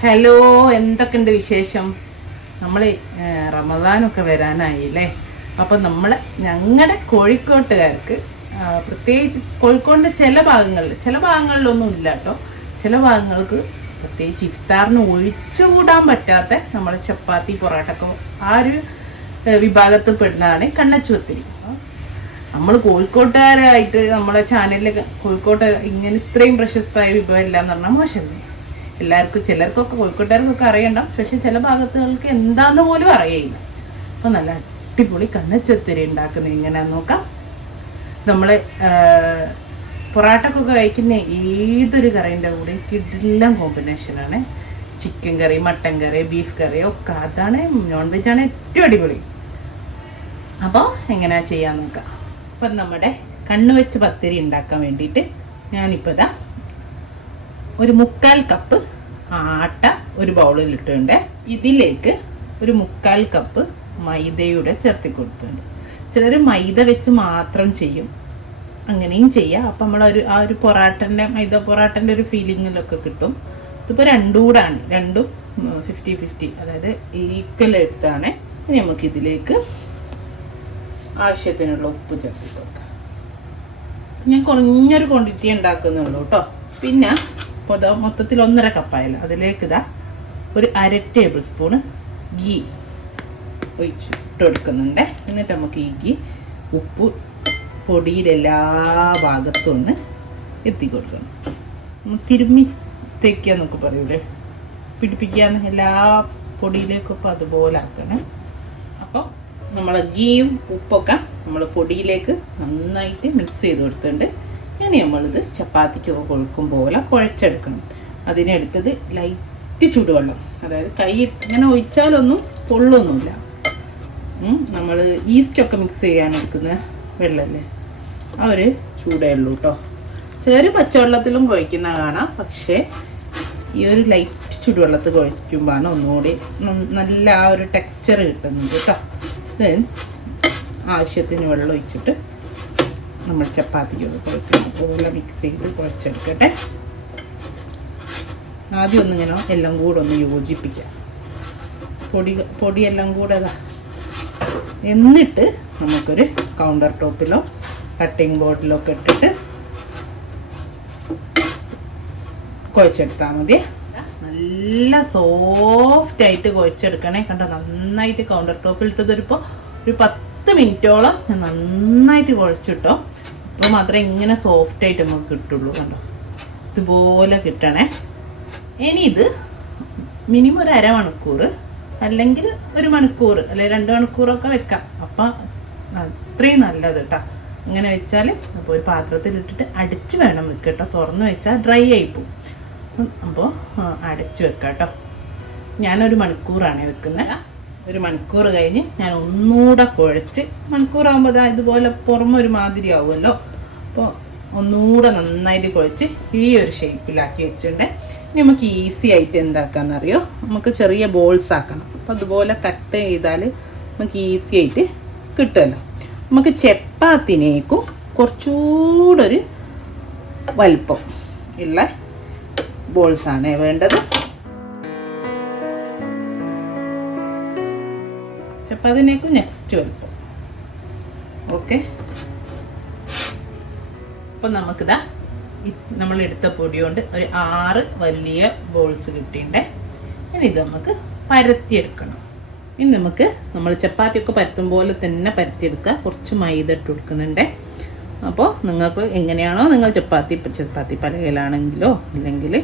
Hello, എന്തൊക്കെയുണ്ട് വിശേഷം? നമ്മൾ റമദാനൊക്കെ വരാനായില്ലേ. അപ്പം ഞങ്ങളുടെ കോഴിക്കോട്ടുകാർക്ക് പ്രത്യേകിച്ച് കോഴിക്കോടിൻ്റെ ചില ഭാഗങ്ങളിലൊന്നും ഇല്ല കേട്ടോ. ചില ഭാഗങ്ങൾക്ക് പ്രത്യേകിച്ച് ഇഫ്താറിന് ഒഴിച്ചുകൂടാൻ പറ്റാത്ത നമ്മൾ ചപ്പാത്തി പൊറോട്ടൊക്കെ ആ ഒരു വിഭാഗത്തിൽ പെടുന്നതാണ് കണ്ണച്ചുപത്തിരി. നമ്മൾ കോഴിക്കോട്ടുകാരായിട്ട് നമ്മളെ ചാനലിൽ കോഴിക്കോട്ട് ഇങ്ങനെ ഇത്രയും പ്രശസ്തമായ വിഭവം ഇല്ല എന്ന് പറഞ്ഞാൽ മോശമല്ലേ. ചിലർക്കൊക്കെ കോഴിക്കോട്ടുകാർക്കൊക്കെ അറിയണ്ടാവും, പക്ഷെ ചില ഭാഗത്തുകൾക്ക് എന്താന്ന് പോലും അറിയില്ല. അപ്പോൾ നല്ല അടിപൊളി കണ്ണച്ചുപത്തിരി ഉണ്ടാക്കുന്നത് എങ്ങനെയാന്ന് നോക്കാം. നമ്മൾ പൊറാട്ടക്കൊക്കെ കഴിക്കുന്ന ഏതൊരു കറീൻ്റെ കൂടെ കിടിലൻ കോമ്പിനേഷനാണ്. ചിക്കൻ കറി, മട്ടൻ കറി, ബീഫ് കറി ഒക്കെ അതാണ്. നോൺ വെജാണ് ഏറ്റവും അടിപൊളി. അപ്പോൾ എങ്ങനെയാ ചെയ്യാൻ നോക്കാം. അപ്പം നമ്മുടെ കണ്ണ് വെച്ച് പത്തിരി ഉണ്ടാക്കാൻ വേണ്ടിയിട്ട് ഞാനിപ്പോൾ ഇതാ ഒരു 1/4 കപ്പ് ആട്ട ഒരു ബൗളിലിട്ടുണ്ട്. ഇതിലേക്ക് ഒരു 1/4 കപ്പ് മൈദയുടെ ചേർത്തി കൊടുത്തിട്ടുണ്ട്. ചിലർ മൈദ വെച്ച് മാത്രം ചെയ്യും, അങ്ങനെയും ചെയ്യാം. അപ്പം നമ്മൾ ആ ഒരു മൈദ പൊറാട്ടൻ്റെ ഒരു ഫീലിങ്ങിലൊക്കെ കിട്ടും. ഇതിപ്പോൾ രണ്ടും 50-50, അതായത് ഈക്വൽ എടുത്താണ്. ഇനി നമുക്കിതിലേക്ക് ആവശ്യത്തിനുള്ള ഉപ്പ് ചേർത്ത് കൊടുക്കാം. ഞാൻ കുറഞ്ഞൊരു ക്വാണ്ടിറ്റി ഉണ്ടാക്കുന്നുള്ളൂ കേട്ടോ. പിന്നെ ഇപ്പോൾ മൊത്തത്തിൽ 1.5 കപ്പായാലും അതിലേക്ക് ഒരു 1/2 ടേബിൾ സ്പൂണ് ഗീ ഇട്ട് കൊടുക്കുന്നുണ്ട്. എന്നിട്ട് നമുക്ക് ഈ ഗീ ഉപ്പ് പൊടിയുടെ എല്ലാ ഭാഗത്തും ഒന്ന് എത്തി കൊടുക്കണം. തിരുമ്മി തേക്കുക എന്നൊക്കെ പറയൂലേ, പിടിപ്പിക്കാന്ന് എല്ലാ പൊടിയിലേക്കൊക്കെ അതുപോലെ ആക്കണം. അപ്പോൾ നമ്മൾ ഗീയും ഉപ്പൊക്കെ നമ്മൾ പൊടിയിലേക്ക് നന്നായിട്ട് മിക്സ് ചെയ്ത് കൊടുത്തിട്ടുണ്ട്. ഇനി നമ്മളിത് ചപ്പാത്തിക്കൊക്കെ കൊഴുക്കും പോലെ കുഴച്ചെടുക്കണം. അതിനെടുത്തത് ലൈറ്റ് ചൂടുവെള്ളം, അതായത് കൈ ഇങ്ങനെ ഒഴിച്ചാലൊന്നും പൊള്ളൊന്നുമില്ല. നമ്മൾ ഈസ്റ്റൊക്കെ മിക്സ് ചെയ്യാൻ എടുക്കുന്ന വെള്ളമല്ലേ, ആ ഒരു ചൂടേ ഉള്ളൂ കേട്ടോ. ചിലർ പച്ചവെള്ളത്തിലും കുഴക്കുന്ന കാണാം, പക്ഷേ ഈ ഒരു ലൈറ്റ് ചൂടുവെള്ളത്തിൽ കുഴയ്ക്കുമ്പോഴാണ് ഒന്നുകൂടി നല്ല ആ ഒരു ടെക്സ്ചർ കിട്ടുന്നത് കേട്ടോ. ഇത് ആവശ്യത്തിന് വെള്ളം ഒഴിച്ചിട്ട് നമ്മൾ ചപ്പാത്തിക്കൊക്കെ കുഴക്കണം പോലെ മിക്സ് ചെയ്ത് കുഴച്ചെടുക്കട്ടെ. ആദ്യം ഒന്നിങ്ങനെ എല്ലാം കൂടെ ഒന്ന് യോജിപ്പിക്കാം, പൊടിയെല്ലാം കൂടെ എന്നിട്ട് നമുക്കൊരു കൗണ്ടർ ടോപ്പിലോ കട്ടിംഗ് ബോർഡിലോ ഒക്കെ ഇട്ടിട്ട് കുഴച്ചെടുത്താൽ മതി. നല്ല സോഫ്റ്റായിട്ട് കുഴച്ചെടുക്കണേ. കണ്ടോ, നന്നായിട്ട് കൗണ്ടർ ടോപ്പിൽ ഇട്ടതൊരിപ്പോൾ ഒരു 10 മിനിറ്റോളം ഞാൻ നന്നായിട്ട് കുഴച്ചിട്ടോ. അപ്പോൾ മാത്രമേ ഇങ്ങനെ സോഫ്റ്റായിട്ട് നമുക്ക് കിട്ടുള്ളൂ. കണ്ടോ, ഇതുപോലെ കിട്ടണേ. ഇനി ഇത് മിനിമം ഒരു 1/2 മണിക്കൂർ അല്ലെങ്കിൽ 1 മണിക്കൂർ അല്ലെങ്കിൽ 2 മണിക്കൂറൊക്കെ വെക്കാം. അപ്പം അത്രയും നല്ലത് കേട്ടോ. ഇങ്ങനെ വെച്ചാൽ അപ്പോൾ ഒരു പാത്രത്തിലിട്ടിട്ട് അടച്ച് വേണം വെക്കുക കേട്ടോ. തുറന്ന് വെച്ചാൽ ഡ്രൈ ആയിപ്പോവും. അപ്പോൾ അടച്ച് വെക്കാം കേട്ടോ. ഞാനൊരു മണിക്കൂറാണ് വെക്കുന്നത്. 1 മണിക്കൂർ കഴിഞ്ഞ് ഞാൻ ഒന്നുകൂടെ കുഴച്ച്, മണിക്കൂറാകുമ്പോൾ ഇതുപോലെ പുറമെ ഒരു മാതിരി ആവുമല്ലോ. അപ്പോൾ ഒന്നുകൂടെ നന്നായിട്ട് കുഴച്ച് ഈ ഒരു ഷേപ്പിലാക്കി വെച്ചിട്ടുണ്ട്. ഇനി നമുക്ക് ഈസി ആയിട്ട് എന്താക്കാന്നറിയോ, നമുക്ക് ചെറിയ ബോൾസ് ആക്കണം. അപ്പോൾ അതുപോലെ കട്ട് ചെയ്താൽ നമുക്ക് ഈസി ആയിട്ട് കിട്ടുമല്ലോ. നമുക്ക് ചപ്പാത്തിനേക്കും കുറച്ചുകൂടെ ഒരു വലിപ്പം ഉള്ള ബോൾസാണ് വേണ്ടത്. ചപ്പാത്തിനേക്കും നെക്സ്റ്റ് വലിപ്പം. ഓക്കെ, അപ്പം നമുക്കിതാ നമ്മൾ എടുത്ത പൊടി കൊണ്ട് ഒരു 6 വലിയ ബോൾസ് കിട്ടിയിട്ടുണ്ട്. ഇനി ഇത് നമുക്ക് പരത്തിയെടുക്കണം. ഇനി നമ്മൾ ചപ്പാത്തിയൊക്കെ പരത്തും പോലെ തന്നെ പരത്തിയെടുക്കുക. കുറച്ച് മൈദ ഇട്ട് കൊടുക്കുന്നുണ്ട്. അപ്പോൾ നിങ്ങൾക്ക് എങ്ങനെയാണോ നിങ്ങൾ ചപ്പാത്തി പലകയിലാണെങ്കിലോ അല്ലെങ്കിൽ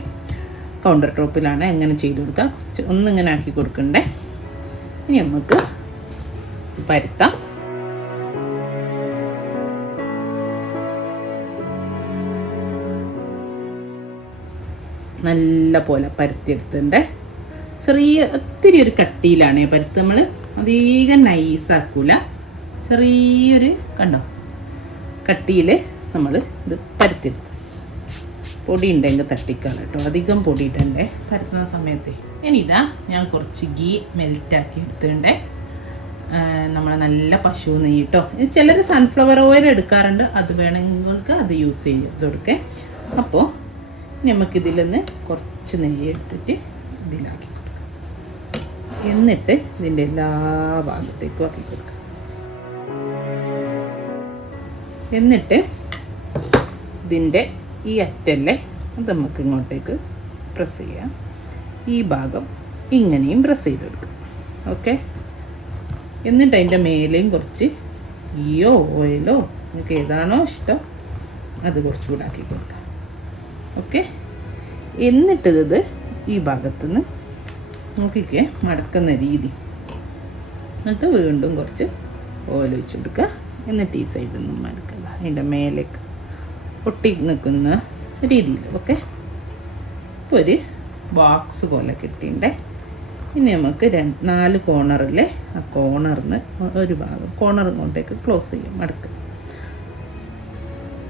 കൗണ്ടർ ടോപ്പിലാണ് എങ്ങനെ ചെയ്ത് കൊടുക്കുക, ഒന്നിങ്ങനെ ആക്കി കൊടുക്കണ്ടേ. ഇനി നമുക്ക് പരത്താം. നല്ല പോലെ പരത്തിയെടുത്തിട്ടുണ്ട്. ഒത്തിരി ഒരു കട്ടിയിലാണ് പരത്ത്. നമ്മൾ അധികം നൈസാക്കൂല, ചെറിയൊരു കണ്ടോ കട്ടിയിൽ നമ്മൾ ഇത് പരത്തിയെടുത്ത്. പൊടി ഉണ്ടെങ്കിൽ തട്ടിക്കാം കേട്ടോ, അധികം പൊടി ഇടണ്ടേ പരത്തുന്ന സമയത്ത്. ഇനി ഞാൻ കുറച്ച് ഗീ മെൽറ്റാക്കി എടുത്തിട്ടുണ്ട്. നമ്മളെ നല്ല പശു നെയ്യ് കേട്ടോ. ചിലർ സൺഫ്ലവർ ഓയിൽ എടുക്കാറുണ്ട്, അത് വേണമെങ്കിൽ അത് യൂസ് ചെയ്ത് കൊടുക്കേ. അപ്പോൾ നമുക്കിതിൽ നിന്ന് കുറച്ച് നെയ്യ് എടുത്തിട്ട് ഇതിലാണ് എന്നിട്ട് ഇതിൻ്റെ എല്ലാ ഭാഗത്തേക്കും ആക്കി കൊടുക്കുക. എന്നിട്ട് ഇതിൻ്റെ ഈ അറ്റല്ലേ അത് നമുക്ക് ഇങ്ങോട്ടേക്ക് പ്രസ് ചെയ്യാം. ഈ ഭാഗം ഇങ്ങനെയും പ്രസ് ചെയ്തെടുക്കും. ഓക്കെ. എന്നിട്ട് അതിൻ്റെ മേലെയും കുറച്ച് ഗീയോ ഓയിലോ നിങ്ങൾക്ക് ഏതാണോ ഇഷ്ടം അത് കുറച്ചുകൂടെ ആക്കി കൊടുക്കാം. ഓക്കെ. എന്നിട്ടിത് ഈ ഭാഗത്തുനിന്ന് നോക്കിക്കേ മടക്കുന്ന രീതി. എന്നിട്ട് വീണ്ടും കുറച്ച് ഓയിൽ ഒഴിച്ച് കൊടുക്കുക. എന്നിട്ട് ഈ സൈഡിൽ നിന്നും മടക്കുക, അതിൻ്റെ മേലേക്ക് ഒട്ടി നിൽക്കുന്ന രീതിയിൽ. ഓക്കെ. ഇപ്പോൾ ഒരു ബോക്സ് പോലെ കിട്ടിയിട്ടുണ്ടേ. ഇനി നമുക്ക് 4 കോർണറില്ലേ, ആ കോർണറിന് ഒരു ഭാഗം കോർണർ ഇങ്ങോട്ടേക്ക് ക്ലോസ് ചെയ്യും, മടക്കുക.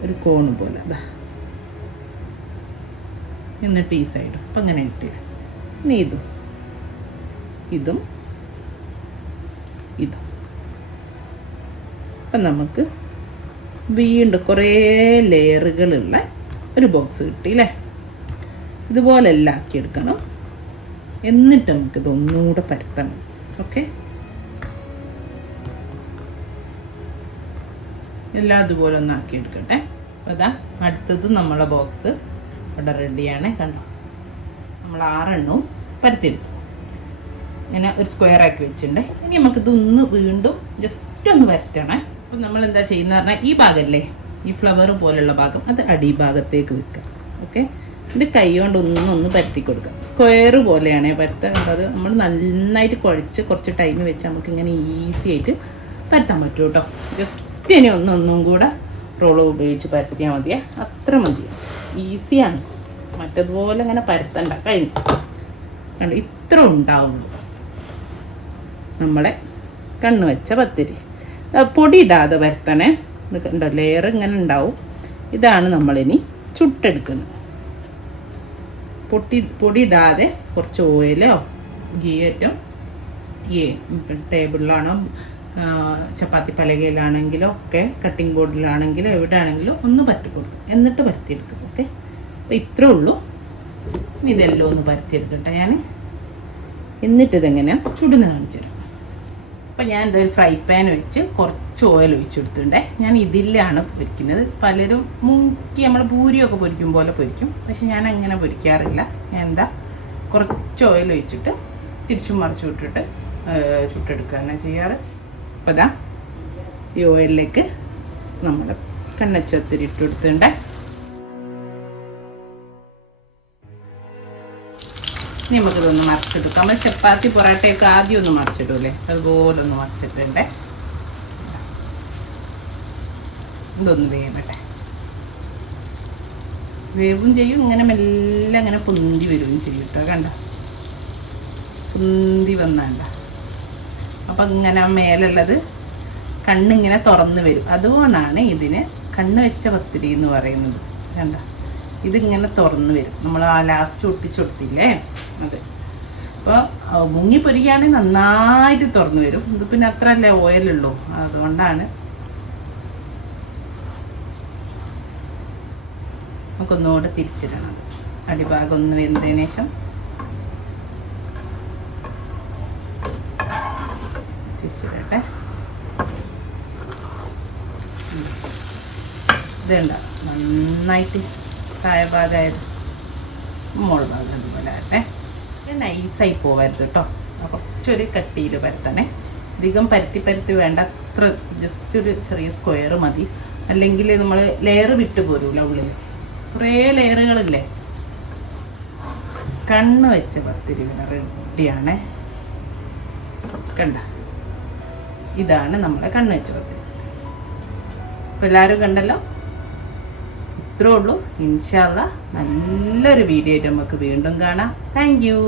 ഒരു കോണ് പോലെ അതാ. എന്നിട്ട് ഈ സൈഡ് അപ്പം അങ്ങനെ ഇട്ടില്ല. ഇനി ഇതും ഇതും ഇതും. അപ്പം നമുക്ക് വീണ്ടും കുറേ ലെയറുകളുള്ള ഒരു ബോക്സ് കിട്ടിയില്ലേ. ഇതുപോലെ എല്ലാം ആക്കിയെടുക്കണം. എന്നിട്ട് നമുക്കിത് ഒന്നുകൂടെ പരത്തണം. ഓക്കെ. എല്ലാം അതുപോലെ ഒന്ന് ആക്കിയെടുക്കട്ടെ. അപ്പോൾ അതാ അടുത്തത് നമ്മളെ ബോക്സ് ഇവിടെ റെഡിയാണ്. കണ്ടോ, നമ്മൾ 6 എണ്ണവും പരത്തിയെടുത്തു. ഇങ്ങനെ ഒരു സ്ക്വയർ ആക്കി വെച്ചിട്ടുണ്ട്. ഇനി നമുക്കിതൊന്ന് വീണ്ടും ജസ്റ്റ് ഒന്ന് പരത്തണേ. അപ്പം നമ്മൾ എന്താ ചെയ്യുന്നത് പറഞ്ഞാൽ ഈ ഭാഗമല്ലേ, ഈ ഫ്ലവർ പോലുള്ള ഭാഗം അത് അടിഭാഗത്തേക്ക് വെക്കുക. ഓക്കെ. എൻ്റെ കൈ കൊണ്ട് ഒന്ന് പരത്തി കൊടുക്കുക. സ്ക്വയർ പോലെയാണ് പരത്തേണ്ടത്. നമ്മൾ നന്നായിട്ട് കുഴച്ച് കുറച്ച് ടൈം വെച്ച് നമുക്കിങ്ങനെ ഈസി ആയിട്ട് പരത്താൻ പറ്റും കേട്ടോ. ജസ്റ്റ് ഇനി ഒന്നും കൂടെ റോള് ഉപയോഗിച്ച് പരത്തിയാൽ മതിയേ. അത്ര മതി, ഈസിയാണ്. മറ്റതുപോലെ ഇങ്ങനെ പരത്തണ്ട. കഴിഞ്ഞു. കണ്ടോ, ഇത്ര ഉണ്ടാവുള്ളൂ നമ്മളെ കണ്ണ് വെച്ച പത്തിരി. പൊടി ഇടാതെ പരത്തണേ. ഇത് കണ്ടോ, ലെയർ ഇങ്ങനെ ഉണ്ടാവും. ഇതാണ് നമ്മളിനി ചുട്ടെടുക്കുന്നത്. പൊടി ഇടാതെ കുറച്ച് ഓയിലോ ഗീയോ ടേബിളിലാണോ ചപ്പാത്തി പലകയിലാണെങ്കിലോ ഒക്കെ കട്ടിംഗ് ബോർഡിലാണെങ്കിലോ എവിടെ ആണെങ്കിലും ഒന്ന് പരത്തി കൊടുക്കും. എന്നിട്ട് പരത്തിയെടുക്കും. ഓക്കെ. അപ്പോൾ ഇത്രേ ഉള്ളൂ. ഇനി ഇതെല്ലാം ഒന്ന് പരത്തിയെടുക്കട്ടെ ഞാൻ. എന്നിട്ട് ഇതെങ്ങനെയാണ് ചുടുന്ന കാണിച്ചു തരാം. അപ്പം ഞാൻ എന്തായാലും ഫ്രൈ പാൻ വെച്ച് കുറച്ച് ഓയിൽ ഒഴിച്ചു കൊടുത്തിട്ടുണ്ടേ. ഞാൻ ഇതിലാണ് പൊരിക്കുന്നത്. പലരും മുക്കി നമ്മൾ പൂരിയൊക്കെ പൊരിക്കും പോലെ പൊരിക്കും. പക്ഷെ ഞാൻ അങ്ങനെ പൊരിക്കാറില്ല. ഞാൻ കുറച്ച് ഓയിൽ ഒഴിച്ചിട്ട് തിരിച്ചും മറിച്ചു വിട്ടിട്ട് ചുട്ടെടുക്കുക തന്നെ ചെയ്യാറ്. അപ്പോൾ അതാ ഈ ഓയിലിലേക്ക് നമ്മൾ കണ്ണച്ചത്തിരി ഇട്ട് കൊടുത്തിട്ടുണ്ടേ. ഇനി നമുക്കിതൊന്ന് മറിച്ചെടുക്കാം. നമ്മൾ ചപ്പാത്തി പൊറോട്ടയൊക്കെ ആദ്യം ഒന്ന് മറിച്ചിടൂലേ, അതുപോലെ ഒന്ന് മറിച്ചിട്ടുണ്ടേ. ഇതൊന്ന് വേവട്ടെ. വേവും ചെയ്യും. ഇങ്ങനെ മെല്ലെ അങ്ങനെ പൊന്തി വരികയും ചെയ്യും കേട്ടോ. കണ്ട, പൊന്തി വന്നാണ്ട. അപ്പം ഇങ്ങനെ മേലുള്ളത് കണ്ണിങ്ങനെ തുറന്ന് വരും. അതുകൊണ്ടാണ് ഇതിന് കണ്ണ് വെച്ച പത്തിരി എന്ന് പറയുന്നത്. കണ്ട, ഇതിങ്ങനെ തുറന്ന് വരും. നമ്മൾ ആ ലാസ്റ്റ് ഒട്ടിച്ചൊട്ടില്ലേ അത്. അപ്പോൾ മുങ്ങി പൊരിക്കുകയാണെങ്കിൽ നന്നായിട്ട് തുറന്ന് വരും. ഇത് പിന്നെ അത്രയല്ലേ ഓയിലുള്ളൂ, അതുകൊണ്ടാണ്. നമുക്കൊന്നുകൂടെ തിരിച്ചിടണം. അടിഭാഗം ഒന്ന് വെന്തതിന് ശേഷം തിരിച്ചിടട്ടെ. ഇതുണ്ട നന്നായിട്ട് താഴെഭാഗമായത് മോൾ ഭാഗം അതുപോലെ ആകട്ടെ. നൈസായി പോവരുത് കേട്ടോ. കുറച്ചൊരു കട്ടിയിൽ പരത്തണേ. അധികം പരത്തി വേണ്ട. അത്ര ജസ്റ്റ് ഒരു ചെറിയ സ്ക്വയർ മതി. അല്ലെങ്കിൽ നമ്മൾ ലെയർ വിട്ട് പോരൂല. ഉള്ളിൽ കുറേ ലെയറുകളില്ലേ. കണ്ണ് വെച്ച് പത്തിരി റെഡിയാണേ. കണ്ട, ഇതാണ് നമ്മളെ കണ്ണ് വെച്ച് പത്തിരി. അപ്പോൾ എല്ലാവരും കണ്ടല്ലോ. ഇത്രേ ഉള്ളൂ. ഇൻഷാ അല്ലാഹ് നല്ലൊരു വീഡിയോ ആയിട്ട് നമുക്ക് വീണ്ടും കാണാം. Thank you.